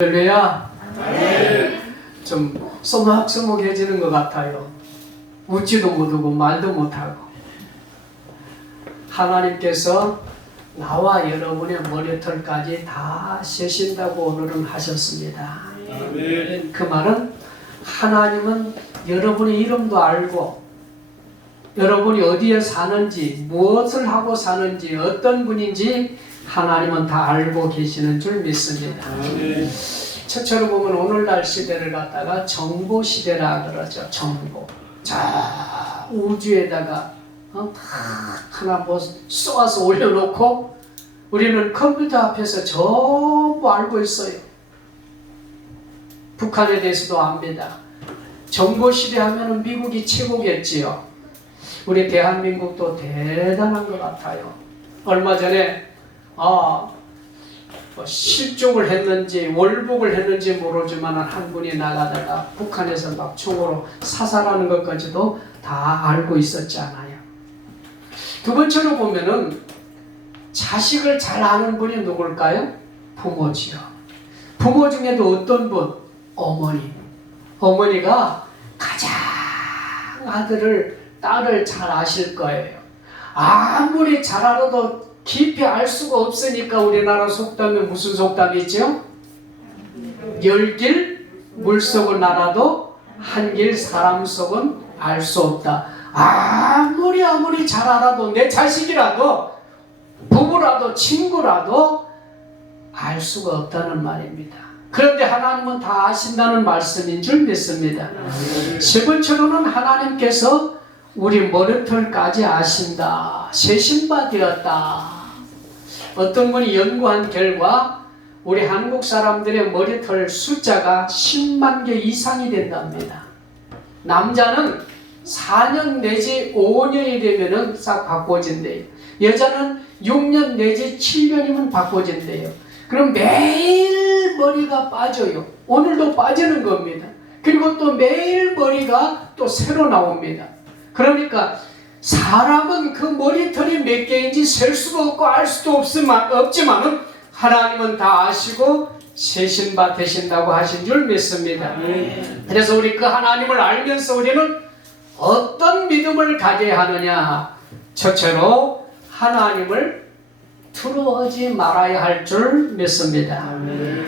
할렐루야. 좀 소목소목해지는 것 같아요. 웃지도 못하고 말도 못하고. 하나님께서 나와 여러분의 머리털까지 다 세신다고 오늘은 하셨습니다. 그 말은 하나님은 여러분의 이름도 알고 여러분이 어디에 사는지 무엇을 하고 사는지 어떤 분인지 하나님은 다 알고 계시는 줄 믿습니다. 첫째로 보면 오늘날 시대를 갖다가 정보시대라 그러죠. 정보. 자, 우주에다가 하나 뭐 쏘아서 올려놓고 우리는 컴퓨터 앞에서 전부 알고 있어요. 북한에 대해서도 압니다. 정보시대 하면은 미국이 최고겠지요. 우리 대한민국도 대단한 것 같아요. 얼마 전에 실종을 했는지 월북을 했는지 모르지만 한 분이 나가다가 북한에서 막 총으로 사살하는 것까지도 다 알고 있었잖아요. 두 번째로 보면은 자식을 잘 아는 분이 누굴까요? 부모지요. 부모 중에도 어떤 분? 어머니. 어머니가 가장 아들을 딸을 잘 아실 거예요. 아무리 잘 알아도 깊이 알 수가 없으니까 우리나라 속담에 무슨 속담이 있죠? 열길 물속은 알아도 한길 사람 속은 알 수 없다. 아무리 잘 알아도 내 자식이라도 부부라도 친구라도 알 수가 없다는 말입니다. 그런데 하나님은 다 아신다는 말씀인 줄 믿습니다. 세 번째로는 하나님께서 우리 머리털까지 아신다. 세신바 되었다. 어떤 분이 연구한 결과 우리 한국 사람들의 머리털 숫자가 10만 개 이상이 된답니다. 남자는 4년 내지 5년이 되면은 싹 바꿔진대요. 여자는 6년 내지 7년이면 바꿔진대요. 그럼 매일 머리가 빠져요. 오늘도 빠지는 겁니다. 그리고 또 매일 머리가 또 새로 나옵니다. 그러니까 사람은 그 머리털이 몇 개인지 셀 수도 없고 알 수도 없지만은 하나님은 다 아시고 세신바 되신다고 하신 줄 믿습니다. 그래서 우리 그 하나님을 알면서 우리는 어떤 믿음을 가져야 하느냐? 첫째로 하나님을 두려워하지 말아야 할 줄 믿습니다.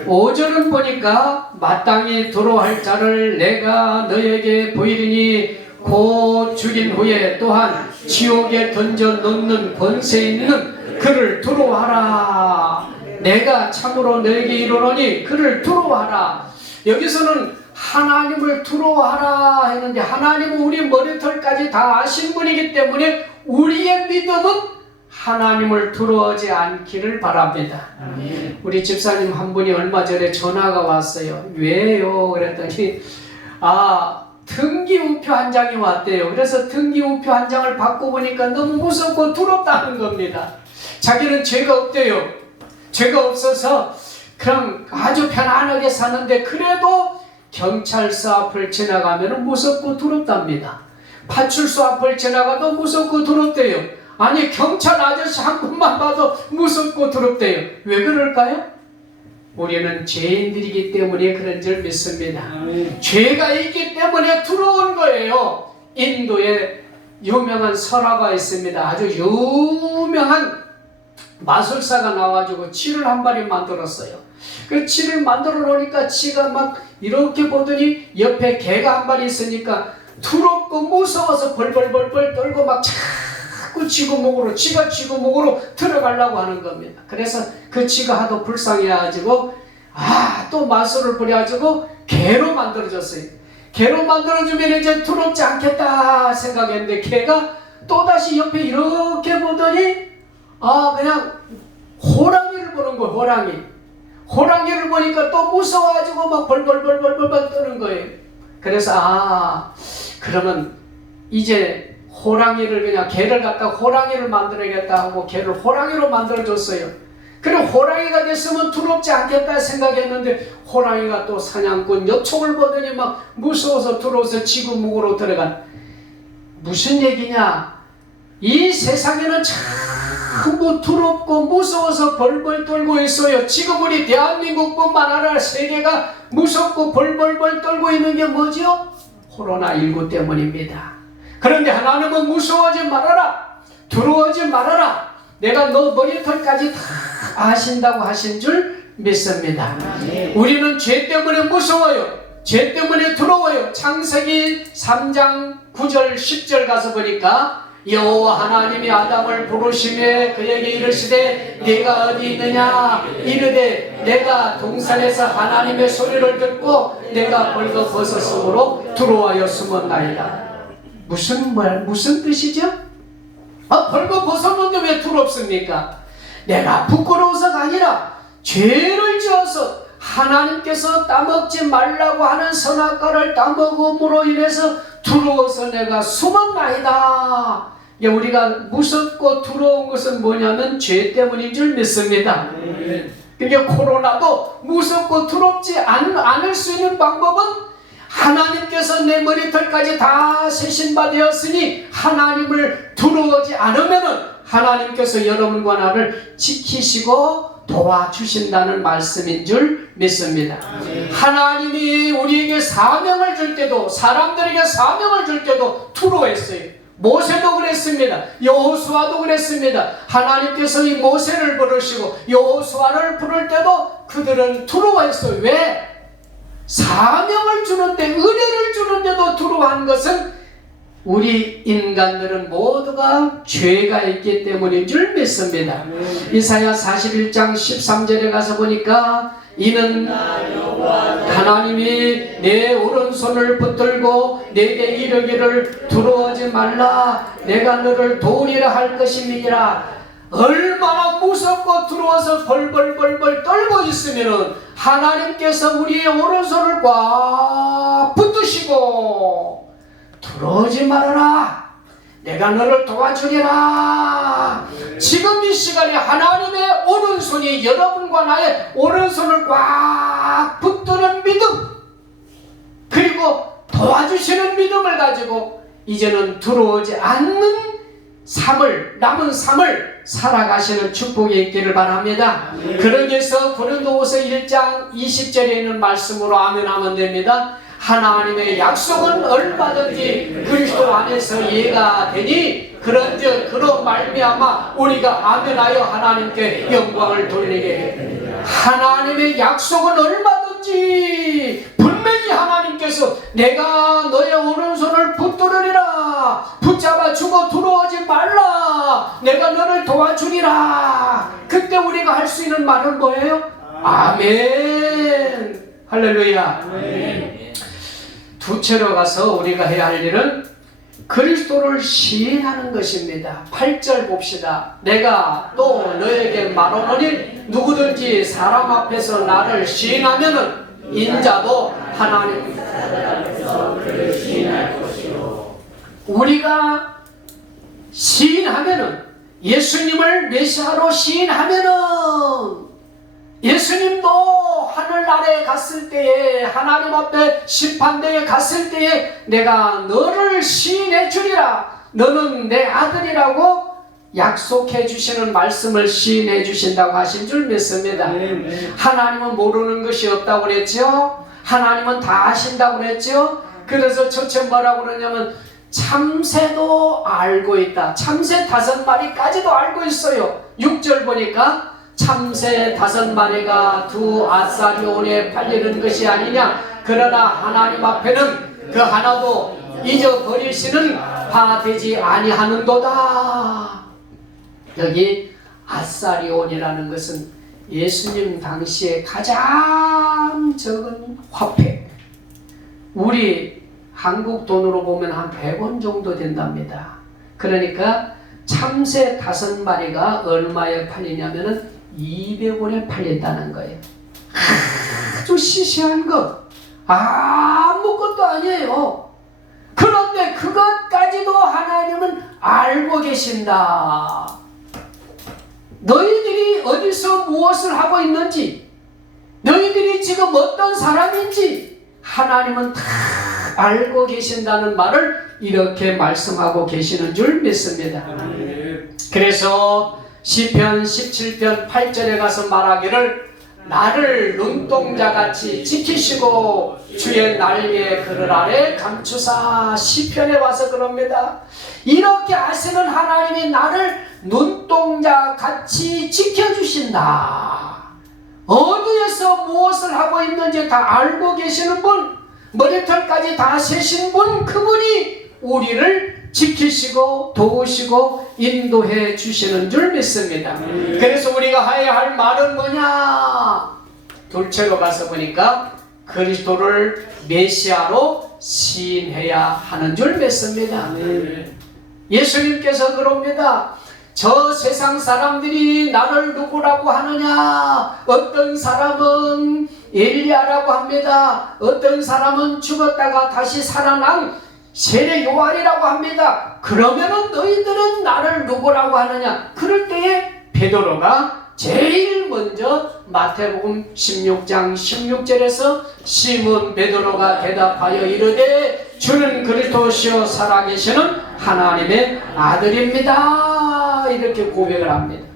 5절은 보니까 마땅히 두려워할 자를 내가 너에게 보이리니 곧 죽인 후에 또한 지옥에 던져 넣는 권세 있는 그를 두려워하라. 내가 참으로 너에게 이르노니 그를 두려워하라. 여기서는 하나님을 두려워하라 했는데 하나님은 우리 머리털까지 다 아신 분이기 때문에 우리의 믿음은 하나님을 두려워하지 않기를 바랍니다. 우리 집사님 한 분이 얼마 전에 전화가 왔어요. 왜요? 그랬더니 등기우표 한 장이 왔대요. 그래서 등기우표 한 장을 받고 보니까 너무 무섭고 두렵다는 겁니다. 자기는 죄가 없대요. 죄가 없어서 그냥 아주 편안하게 사는데 그래도 경찰서 앞을 지나가면 무섭고 두렵답니다. 파출소 앞을 지나가도 무섭고 두렵대요. 아니 경찰 아저씨 한 분만 봐도 무섭고 두렵대요. 왜 그럴까요? 우리는 죄인들이기 때문에 그런 줄 믿습니다. 죄가 있기 때문에 두려운 거예요. 인도에 유명한 설화가 있습니다. 아주 유명한 마술사가 나와가지고 쥐를 한 마리 만들었어요. 그 쥐를 만들어 놓으니까 쥐가 막 이렇게 보더니 옆에 개가 한 마리 있으니까 두렵고 무서워서 벌벌벌벌 떨고 막 자꾸 쥐구멍으로 쥐가 쥐구멍으로 들어가려고 하는 겁니다. 그래서 그 쥐가 하도 불쌍해가지고 또 마술을 부려가지고 개로 만들어졌어요. 개로 만들어주면 이제 두렵지 않겠다 생각했는데 개가 또다시 옆에 이렇게 보더니 그냥 호랑이를 보는 거예요. 호랑이를 보니까 또 무서워가지고 막 벌벌벌벌벌 떠는 거예요. 그래서 그러면 이제 호랑이를 그냥 개를 갖다 호랑이를 만들어야겠다 하고 개를 호랑이로 만들어줬어요. 그래 호랑이가 됐으면 두렵지 않겠다 생각했는데 호랑이가 또 사냥꾼 엽총을 보더니 막 무서워서 두려워서 지구묵으로 들어간. 무슨 얘기냐? 이 세상에는 참 너무 두렵고 무서워서 벌벌 떨고 있어요. 지금 우리 대한민국뿐만 아니라 세계가 무섭고 벌벌 떨고 있는 게 뭐죠? 코로나19 때문입니다. 그런데 하나님은 무서워하지 말아라, 두려워하지 말아라, 내가 너 머리털까지 다 아신다고 하신 줄 믿습니다. 우리는 죄 때문에 무서워요. 죄 때문에 두려워요. 창세기 3장 9절 10절 가서 보니까 여호와 하나님이 아담을 부르시며 그에게 이르시되 네가 어디 있느냐 이르되 내가 동산에서 하나님의 소리를 듣고 내가 벌거벗었으므로 두려워하여 숨었나이다. 무슨 뜻이죠? 벌거벗었는데 왜 두렵습니까? 내가 부끄러워서가 아니라 죄를 지어서 하나님께서 따먹지 말라고 하는 선악과를 따먹음으로 인해서 두려워서 내가 숨었나이다. 우리가 무섭고 두려운 것은 뭐냐면 죄 때문인 줄 믿습니다. 그러니까 코로나도 무섭고 두렵지 않을 수 있는 방법은 하나님께서 내 머리털까지 다 세신바 되었으니 하나님을 두려워하지 않으면 하나님께서 여러분과 나를 지키시고 도와주신다는 말씀인 줄 믿습니다. 하나님이 우리에게 사명을 줄 때도, 사람들에게 사명을 줄 때도 두려워했어요. 모세도 그랬습니다. 여호수아도 그랬습니다. 하나님께서 이 모세를 부르시고 여호수아를 부를 때도 그들은 두려워했어요. 왜? 사명을 주는데, 은혜를 주는데도 두려워한 것은 우리 인간들은 모두가 죄가 있기 때문인 줄 믿습니다. 이사야 41장 13절에 가서 보니까 이는 하나님이 내 오른손을 붙들고 내게 이르기를 두려워하지 말라 내가 너를 도우리라 할 것임이니라. 얼마나 무섭고 두려워서 벌벌 떨고 있으면 하나님께서 우리의 오른손을 꽉 붙드시고 두려워하지 말아라, 내가 너를 도와주리라. 지금 이 시간에 하나님의 오른손이 여러분과 나의 오른손을 꽉 붙드는 믿음, 그리고 도와주시는 믿음을 가지고 이제는 두려워하지 않는 남은 삶을 살아가시는 축복이 있기를 바랍니다. 그러기에서 고린도후서 1장 20절에 있는 말씀으로 아멘하면 됩니다. 하나님의 약속은 얼마든지 그리스도 안에서 이해가 되니 그런즉 그로 말미암아 우리가 아멘하여 하나님께 영광을 돌리게. 하나님의 약속은 얼마든지 분명히 하나님께서 내가 너의 오른손을 붙들으리라, 붙잡아 주고 두려워하지 말라, 내가 너를 도와주리라. 그때 우리가 할 수 있는 말은 뭐예요? 아멘. 할렐루야. 아멘. 두째로 가서 우리가 해야 할 일은 그리스도를 시인하는 것입니다. 8절 봅시다. 내가 또 너에게 말하노니 누구든지 사람 앞에서 나를 시인하면은 인자도 하나님 앞에서 그를 시인할 것이요. 우리가 시인하면은, 예수님을 메시아로 시인하면은, 예수님도 하늘나라에 갔을 때에, 하나님 앞에 심판대에 갔을 때에 내가 너를 시인해 주리라, 너는 내 아들이라고 약속해 주시는 말씀을 시인해 주신다고 하신 줄 믿습니다. 하나님은 모르는 것이 없다고 그랬죠. 하나님은 다 아신다고 그랬죠. 그래서 첫째 뭐라고 그러냐면 참새도 알고 있다. 참새 5마리까지도 알고 있어요. 6절 보니까 참새 5마리가 두 아사리온에 팔리는 것이 아니냐. 그러나 하나님 앞에는 그 하나도 잊어버리시는 바 되지 아니하는도다. 여기 아사리온이라는 것은 예수님 당시에 가장 적은 화폐, 우리 한국 돈으로 보면 한 100원 정도 된답니다. 그러니까 참새 5마리가 얼마에 팔리냐면은 200원에 팔린다는 거예요. 아주 시시한 것, 아무것도 아니에요. 그런데 그것까지도 하나님은 알고 계신다. 너희들이 어디서 무엇을 하고 있는지, 너희들이 지금 어떤 사람인지 하나님은 다 알고 계신다는 말을 이렇게 말씀하고 계시는 줄 믿습니다. 그래서 시편 17편 8절에 가서 말하기를 나를 눈동자같이 지키시고 주의 날개 그늘 아래 감추사. 시편에 와서 그럽니다. 이렇게 하시는 하나님이 나를 눈동자같이 지켜주신다. 어디에서 무엇을 하고 있는지 다 알고 계시는 분, 머리털까지 다 세신 분, 그분이 우리를 지키시고 도우시고 인도해 주시는 줄 믿습니다. 그래서 우리가 해야 할 말은 뭐냐? 둘째로 가서 보니까 그리스도를 메시아로 시인해야 하는 줄 믿습니다. 예수님께서 그럽니다. 저 세상 사람들이 나를 누구라고 하느냐? 어떤 사람은 엘리야라고 합니다. 어떤 사람은 죽었다가 다시 살아난 세례 요한이라고 합니다. 그러면은 너희들은 나를 누구라고 하느냐? 그럴 때에 베드로가 제일 먼저 마태복음 16장 16절에서 시몬 베드로가 대답하여 이르되 주는 그리스도시요 살아계시는 하나님의 아들입니다. 이렇게 고백을 합니다.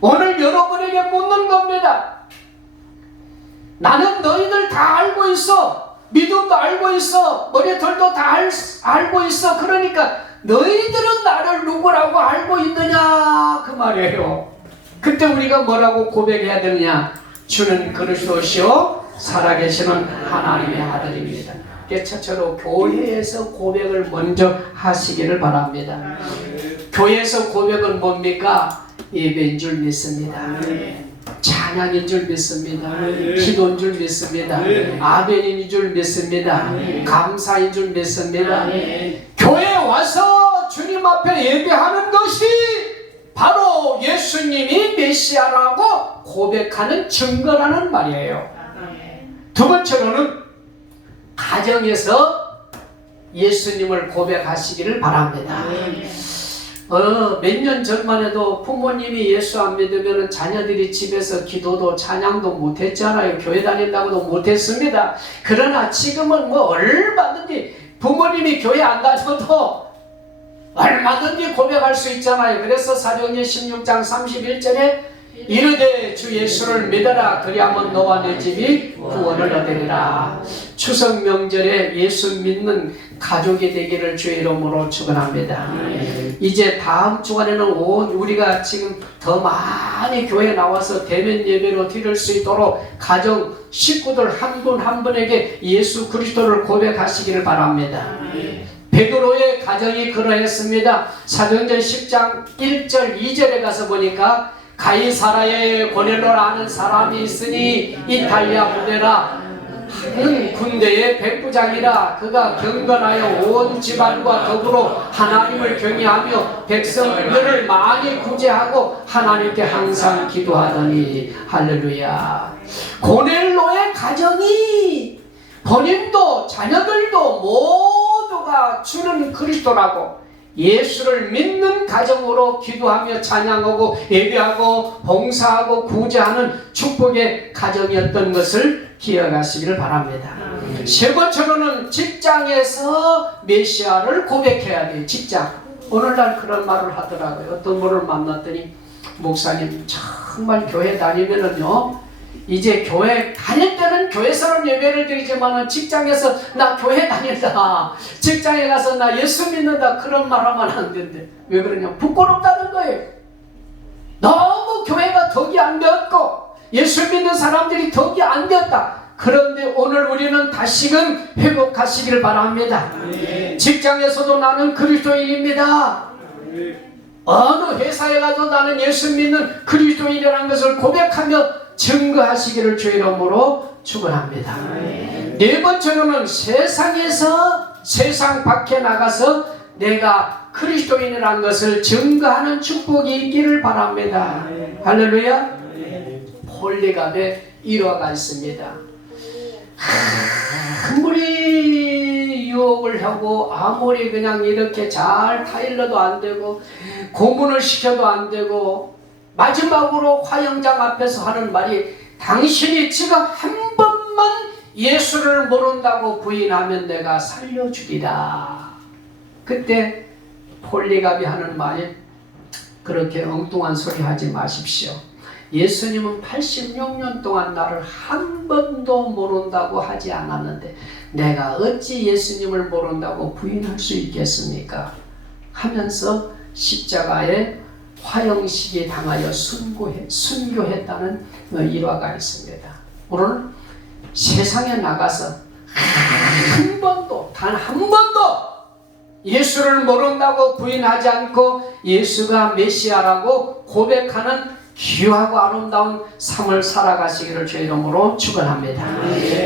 오늘 여러분에게 묻는 겁니다. 나는 너희들 다 알고 있어. 믿음도 알고 있어. 머리털도 다 알고 있어. 그러니까 너희들은 나를 누구라고 알고 있느냐? 그 말이에요. 그때 우리가 뭐라고 고백해야 되느냐? 주는 그리스도시요 살아계시는 하나님의 아들입니다. 첫째로 교회에서 고백을 먼저 하시기를 바랍니다. 교회에서 고백은 뭡니까? 예배인 줄 믿습니다. 찬양인 줄 믿습니다. 기도인 줄 믿습니다. 아멘인 줄 믿습니다. 감사인 줄 믿습니다. 교회에 와서 주님 앞에 예배하는 것이 바로 예수님이 메시아라고 고백하는 증거라는 말이에요. 두 번째로는 가정에서 예수님을 고백하시기를 바랍니다. 몇 년 전만 해도 부모님이 예수 안 믿으면 자녀들이 집에서 기도도 찬양도 못했잖아요. 교회 다닌다고도 못했습니다. 그러나 지금은 뭐 얼마든지 부모님이 교회 안 다녀도 얼마든지 고백할 수 있잖아요. 그래서 사도행전 16장 31절에 이르되 주 예수를 믿어라 그리하면 너와 내 집이 구원을 얻으리라. 추석 명절에 예수 믿는 가족이 되기를 주의 이름으로 축원합니다. 이제 다음 주간에는 우리가 지금 더 많이 교회에 나와서 대면 예배로 드릴 수 있도록 가정 식구들 한 분 한 분에게 예수 그리스도를 고백하시기를 바랍니다. 베드로의 가정이 그러했습니다. 사도행전 10장 1절 2절에 가서 보니까 가이사라의 고넬로라는 사람이 있으니 이탈리아 부대라 하는 군대의 백부장이라. 그가 경건하여 온 집안과 더불어 하나님을 경외하며 백성들을 많이 구제하고 하나님께 항상 기도하더니. 할렐루야. 고넬로의 가정이 본인도 자녀들도 모두가 주는 그리스도라고 예수를 믿는 가정으로 기도하며 찬양하고 예배하고 봉사하고 구제하는 축복의 가정이었던 것을 기억하시기를 바랍니다. 세 번째로는 직장에서 메시아를 고백해야 돼요. 직장. 오늘날 그런 말을 하더라고요. 어떤 분을 만났더니 목사님 정말 교회 다니면은요 이제 교회 다닐 때는 교회에서는 예배를 드리지만 직장에서 나 교회 다닌다, 직장에 가서 나 예수 믿는다 그런 말 하면 안 된대. 왜 그러냐? 부끄럽다는 거예요. 너무 교회가 덕이 안 되었고 예수 믿는 사람들이 덕이 안 되었다. 그런데 오늘 우리는 다시금 회복하시길 바랍니다. 직장에서도 나는 그리스도인입니다. 어느 회사에 가도 나는 예수 믿는 그리스도인이라는 것을 고백하며 증거하시기를 주의 이름으로 축원합니다. 네 번째로는 세상에서 세상 밖에 나가서 내가 그리스도인이라는 것을 증거하는 축복이 있기를 바랍니다. 할렐루야. 폴리갑의 일화가 있습니다. 아무리 유혹을 하고 아무리 그냥 이렇게 잘 타일러도 안 되고 고문을 시켜도 안 되고 마지막으로 화영장 앞에서 하는 말이 당신이 지금 한 번만 예수를 모른다고 부인하면 내가 살려주리라. 그때 폴리갑이 하는 말이 그렇게 엉뚱한 소리 하지 마십시오. 예수님은 86년 동안 나를 한 번도 모른다고 하지 않았는데 내가 어찌 예수님을 모른다고 부인할 수 있겠습니까? 하면서 십자가에 화형식이 당하여 순교했다는 일화가 있습니다. 오늘 세상에 나가서 한 번도, 단 한 번도 예수를 모른다고 부인하지 않고 예수가 메시아라고 고백하는 귀하고 아름다운 삶을 살아가시기를 주의 이름으로 축원합니다.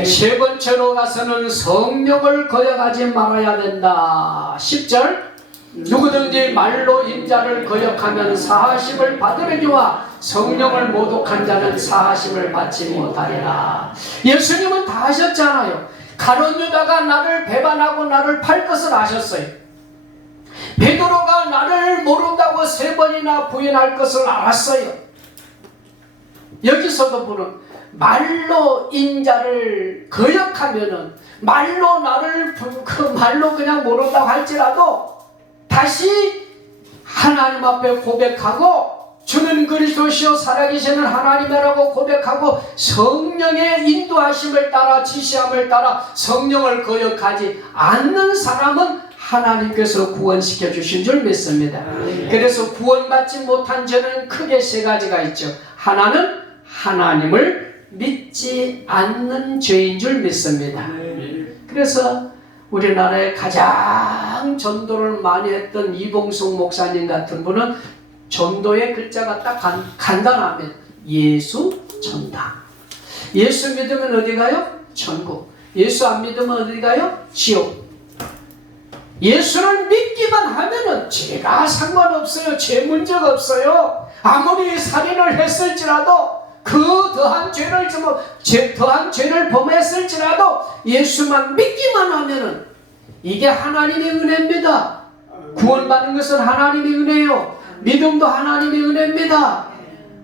세 번째로 가서는 성령을 거역하지 말아야 된다. 10절 누구든지 말로 인자를 거역하면 사하심을 받으려니와 성령을 모독한 자는 사하심을 받지 못하리라. 예수님은 다 하셨잖아요. 가룟 유다가 나를 배반하고 나를 팔 것을 아셨어요. 베드로가 나를 모른다고 3번이나 부인할 것을 알았어요. 여기서도 보는 말로 인자를 거역하면은 말로 나를 말로 그냥 모른다고 할지라도 다시 하나님 앞에 고백하고 주는 그리스도시요 살아계시는 하나님이라고 고백하고 성령의 인도하심을 따라 지시함을 따라 성령을 거역하지 않는 사람은 하나님께서 구원시켜 주신 줄 믿습니다. 그래서 구원받지 못한 죄는 크게 3가지가 있죠. 하나는 하나님을 믿지 않는 죄인 줄 믿습니다. 그래서 우리나라에 가장 전도를 많이 했던 이봉숙 목사님 같은 분은 전도의 글자가 딱 간단하면 예수 전당. 예수 믿으면 어디 가요? 천국. 예수 안 믿으면 어디 가요? 지옥. 예수를 믿기만 하면은 죄가 상관없어요. 죄 문제가 없어요. 아무리 살인을 했을지라도 그 더한 죄를 범했을지라도 예수만 믿기만 하면은 이게 하나님의 은혜입니다. 구원받는 것은 하나님의 은혜요. 믿음도 하나님의 은혜입니다.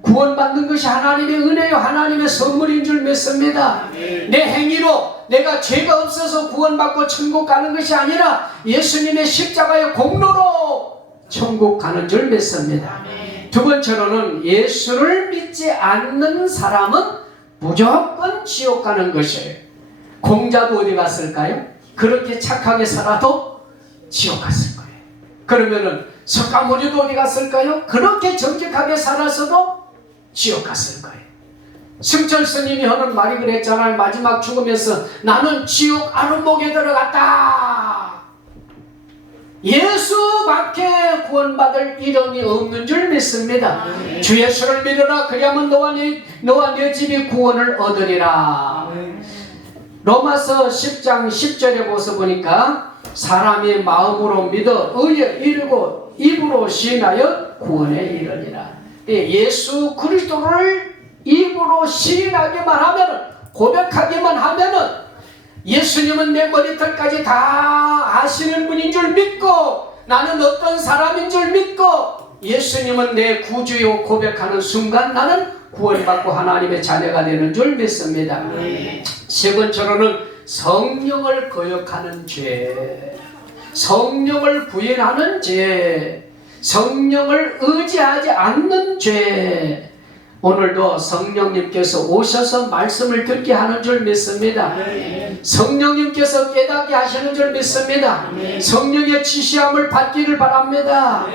구원받는 것이 하나님의 은혜요. 하나님의 선물인 줄 믿습니다. 내 행위로 내가 죄가 없어서 구원받고 천국 가는 것이 아니라 예수님의 십자가의 공로로 천국 가는 줄 믿습니다. 두 번째로는 예수를 믿지 않는 사람은 무조건 지옥 가는 것이에요. 공자도 어디 갔을까요? 그렇게 착하게 살아도 지옥 갔을 거예요. 그러면은 석가모니도 어디 갔을까요? 그렇게 정직하게 살아서도 지옥 갔을 거예요. 승철 스님이 하는 말이 그랬잖아요. 마지막 죽으면서 나는 지옥 아름목에 들어갔다. 예수밖에 구원받을 이름이 없는 줄 믿습니다. 주 예수를 믿으라. 그리하면 너와 네 집이 구원을 얻으리라. 로마서 10장 10절에 보서 보니까 사람이 마음으로 믿어 의에 이르고 입으로 시인하여 구원에 이르니라. 예수 그리스도를 입으로 시인하기만 하면은, 고백하기만 하면은 예수님은 내 머리털까지 다 아시는 분인 줄 믿고 나는 어떤 사람인 줄 믿고 예수님은 내 구주요 고백하는 순간 나는 구원받고 하나님의 자녀가 되는 줄 믿습니다. 세 번째로는 성령을 거역하는 죄, 성령을 부인하는 죄, 성령을 의지하지 않는 죄. 오늘도 성령님께서 오셔서 말씀을 듣게 하는 줄 믿습니다. 성령님께서 깨닫게 하시는 줄 믿습니다. 성령의 지시함을 받기를 바랍니다.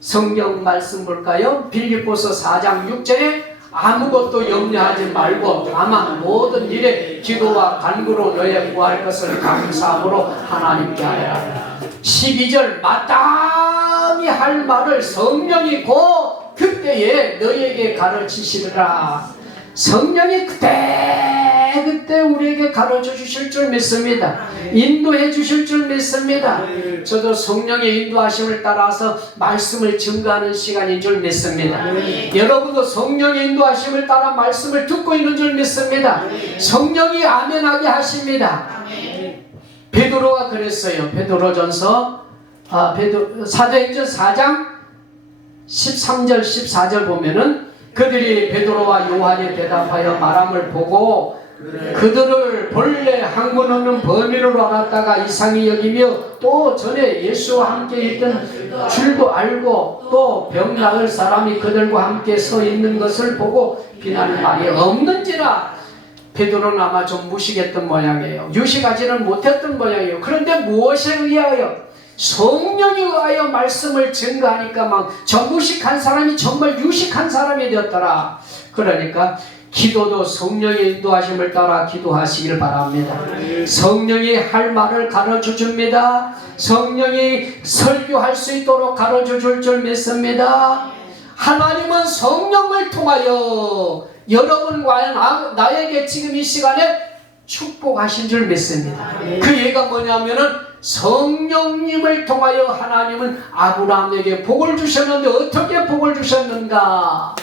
성경 말씀 볼까요? 빌립보서 4장 6절에 아무것도 염려하지 말고 다만 모든 일에 기도와 간구로 너의 구할 것을 감사함으로 하나님께 하라. 12절 마땅히 할 말을 성령이 곧 그때에 너희에게 가르치시리라. 성령이 그때 우리에게 가르쳐 주실 줄 믿습니다. 인도해 주실 줄 믿습니다. 저도 성령의 인도하심을 따라서 말씀을 증거하는 시간인 줄 믿습니다. 여러분도 성령의 인도하심을 따라 말씀을 듣고 있는 줄 믿습니다. 성령이 아멘하게 하십니다. 베드로가 그랬어요. 베드로전서 사도행전 4장 13절 14절 보면은 그들이 베드로와 요한이 대답하여 말함을 보고 그들을 본래 학문 없는 범인으로 알았다가 이상히 여기며 또 전에 예수와 함께 있던 줄도 알고 또 병 나을 사람이 그들과 함께 서 있는 것을 보고 비난할 말이 없는지라. 베드로는 아마 좀 무식했던 모양이에요. 유식하지는 못했던 모양이에요. 그런데 무엇에 의하여? 성령에 의하여 말씀을 증거하니까 막 저 무식한 사람이 정말 유식한 사람이 되었더라. 그러니까 기도도 성령의 인도하심을 따라 기도하시길 바랍니다. 성령이 할 말을 가르쳐 줍니다. 성령이 설교할 수 있도록 가르쳐 줄 줄 믿습니다. 하나님은 성령을 통하여 여러분과 나에게 지금 이 시간에 축복하신 줄 믿습니다. 그 얘기가 뭐냐면은 성령님을 통하여 하나님은 아브라함에게 복을 주셨는데 어떻게 복을 주셨는가?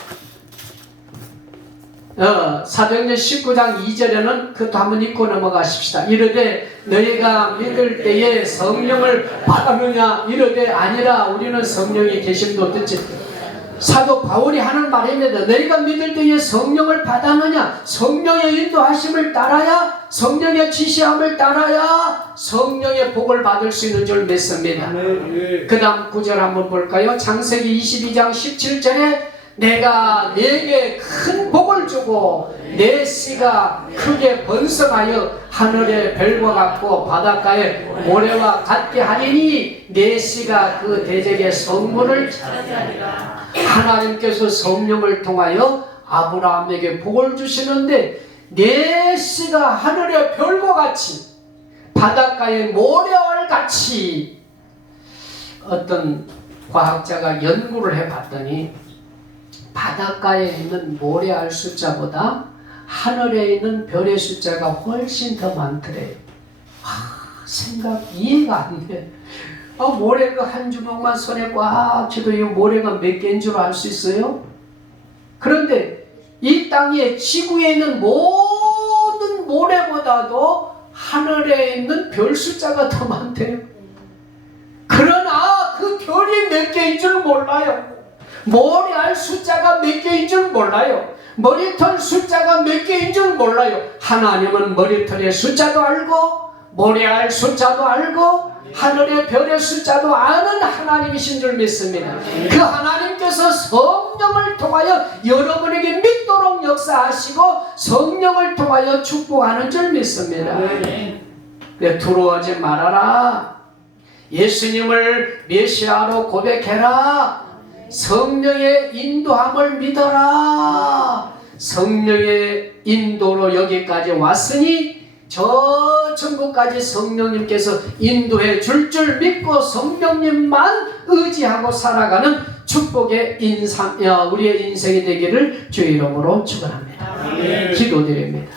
사도행전 19장 2절에는 그것도 한번 읽고 넘어가십시다. 이르되 너희가 믿을 때에 성령을 받았느냐? 이르되 아니라 우리는 성령이 계심도 듣지. 사도 바울이 하는 말입니다. 너희가 믿을 때에 성령을 받았느냐? 성령의 인도하심을 따라야, 성령의 지시함을 따라야 성령의 복을 받을 수 있는 줄 믿습니다. 그 다음 9절 한번 볼까요? 창세기 22장 17절에 내가 네게 큰 복을 주고 내 씨가 크게 번성하여 하늘의 별과 같고 바닷가의 모래와 같게 하리니 내 씨가 그 대적의 성문을 차지하리라. 하나님께서 성령을 통하여 아브라함에게 복을 주시는데 내 씨가 하늘의 별과 같이 바닷가의 모래와 같이. 어떤 과학자가 연구를 해봤더니 바닷가에 있는 모래알 숫자보다 하늘에 있는 별의 숫자가 훨씬 더 많더래요. 생각 이해가 안 돼. 모래가 한 주먹만 손에 꽉 쥐도 이 모래가 몇 개인 줄 알 수 있어요? 그런데 이 땅에 지구에 있는 모든 모래보다도 하늘에 있는 별 숫자가 더 많대요. 그러나 그 별이 몇 개인 줄 몰라요. 모래알 숫자가 몇 개인 줄 몰라요. 머리털 숫자가 몇 개인 줄 몰라요. 하나님은 머리털의 숫자도 알고 모래알 숫자도 알고 하늘의 별의 숫자도 아는 하나님이신 줄 믿습니다. 그 하나님께서 성령을 통하여 여러분에게 믿도록 역사하시고 성령을 통하여 축복하는 줄 믿습니다. 네, 두려워하지 말아라. 예수님을 메시아로 고백해라. 성령의 인도함을 믿어라. 성령의 인도로 여기까지 왔으니 저 천국까지 성령님께서 인도해 줄 믿고 성령님만 의지하고 살아가는 축복의 우리의 인생이 되기를 주의 이름으로 축원합니다. 기도드립니다.